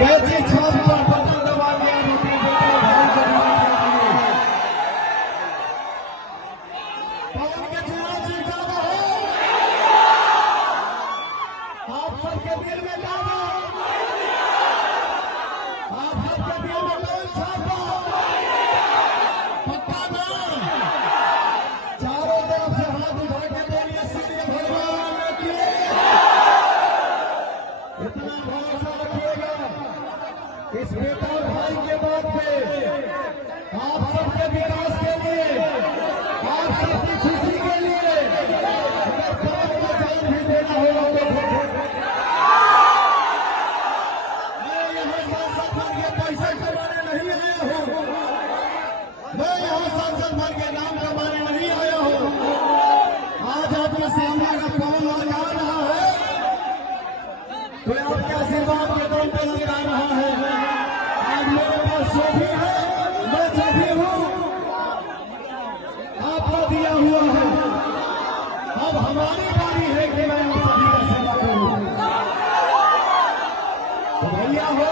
कैची छाप पर बटन दबा दिया रोटी देकर भाई पवन के चुनाव जीता है। आप सबके दिल में जाना, आप सबके दिल में कौन छापा पक्का ना। चारों तरफ से हाथ उठा के बोलिए सूर्य भगवान की। इतना भरोसा रखिएगा इस बेटा भाई के बात पे, आप सबके विकास के लिए, आप सबकी खुशी के लिए अगर पांच का जान भी देना होगा तो मैं यहाँ सांसद बन के पैसे कमाने नहीं आया हूँ, मैं यहाँ सांसद बन के नाम कमाने नहीं आया हूँ। आज आपके सामने अगर पवन लगा रहा है तो आपके आशीर्वाद के दम पे लगा रहा है। आज मेरे पास जो भी है, मैं जो भी हूँ आपको दिया हुआ है। अब हमारी बारी है कि मैं आप सभी का सेवा करूँ। तो भैया हो